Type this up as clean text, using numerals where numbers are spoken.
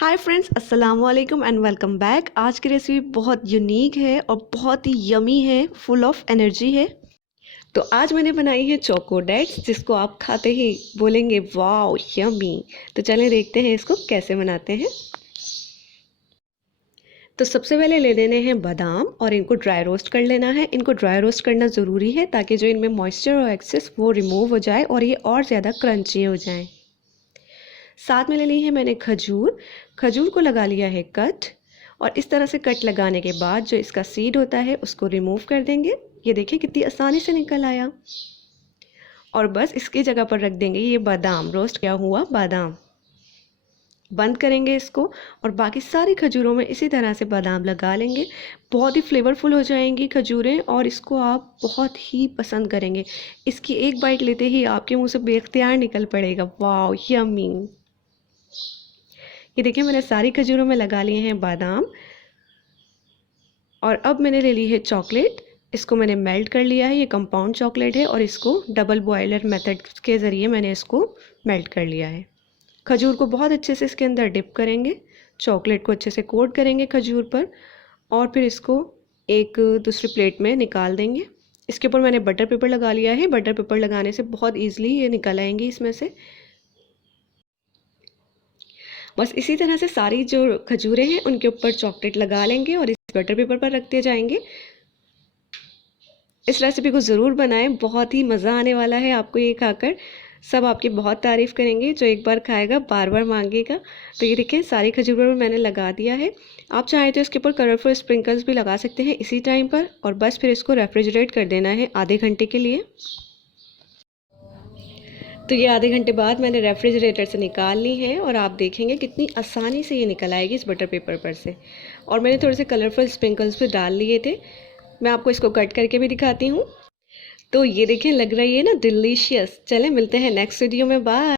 Hi friends, अस्सलाम वालेकुम and welcome back. आज की रेसिपी बहुत यूनिक है और बहुत ही यमी है, फुल ऑफ एनर्जी है। तो आज मैंने बनाई है चोको डेट्स, जिसको आप खाते ही बोलेंगे वाओ यमी। तो चलें देखते हैं इसको कैसे बनाते हैं। तो सबसे पहले ले लेने हैं बादाम और इनको ड्राई रोस्ट कर लेना है। इनको ड्राई रोस्ट करना ज़रूरी है ताकि जो इनमें मॉइस्चर और एक्सेस वो रिमूव हो जाए और ये और ज़्यादा क्रंची हो जाए। साथ में ले ली है मैंने खजूर। खजूर को लगा लिया है कट, और इस तरह से कट लगाने के बाद जो इसका सीड होता है उसको रिमूव कर देंगे। ये देखिए कितनी आसानी से निकल आया। और बस इसकी जगह पर रख देंगे ये बादाम, रोस्ट किया हुआ बादाम। बंद करेंगे इसको और बाकी सारी खजूरों में इसी तरह से बादाम लगा लेंगे। बहुत ही फ्लेवरफुल हो जाएंगी खजूरें और इसको आप बहुत ही पसंद करेंगे। इसकी एक बाइट लेते ही आपके मुंह से बेख्तियार निकल पड़ेगा, वाओ यम्मी। ये देखिए मैंने सारी खजूरों में लगा लिए हैं बादाम। और अब मैंने ले ली है चॉकलेट। इसको मैंने मेल्ट कर लिया है, ये कंपाउंड चॉकलेट है और इसको डबल बॉयलर मेथड के ज़रिए मैंने इसको मेल्ट कर लिया है। खजूर को बहुत अच्छे से इसके अंदर डिप करेंगे, चॉकलेट को अच्छे से कोट करेंगे खजूर पर, और फिर इसको एक दूसरी प्लेट में निकाल देंगे। इसके ऊपर मैंने बटर पेपर लगा लिया है। बटर पेपर लगाने से बहुत ईजिली ये निकल आएंगी इसमें से। बस इसी तरह से सारी जो खजूरें हैं उनके ऊपर चॉकलेट लगा लेंगे और इस बटर पेपर पर रखते जाएंगे। इस रेसिपी को ज़रूर बनाएं, बहुत ही मज़ा आने वाला है आपको ये खाकर। सब आपकी बहुत तारीफ़ करेंगे, जो एक बार खाएगा बार बार मांगेगा। तो ये देखिए सारी खजूरों में मैंने लगा दिया है। आप चाहें तो इसके ऊपर कलरफुल स्प्रिंकल्स भी लगा सकते हैं इसी टाइम पर, और बस फिर इसको रेफ्रिजरेट कर देना है आधे घंटे के लिए। तो ये आधे घंटे बाद मैंने रेफ्रिजरेटर से निकाल ली है और आप देखेंगे कितनी आसानी से ये निकल आएगी इस बटर पेपर पर से। और मैंने थोड़े से कलरफुल स्प्रिंकल्स भी डाल लिए थे। मैं आपको इसको कट करके भी दिखाती हूँ। तो ये देखें, लग रही है ना डिलीशियस। चलें मिलते हैं नेक्स्ट वीडियो में, बाय।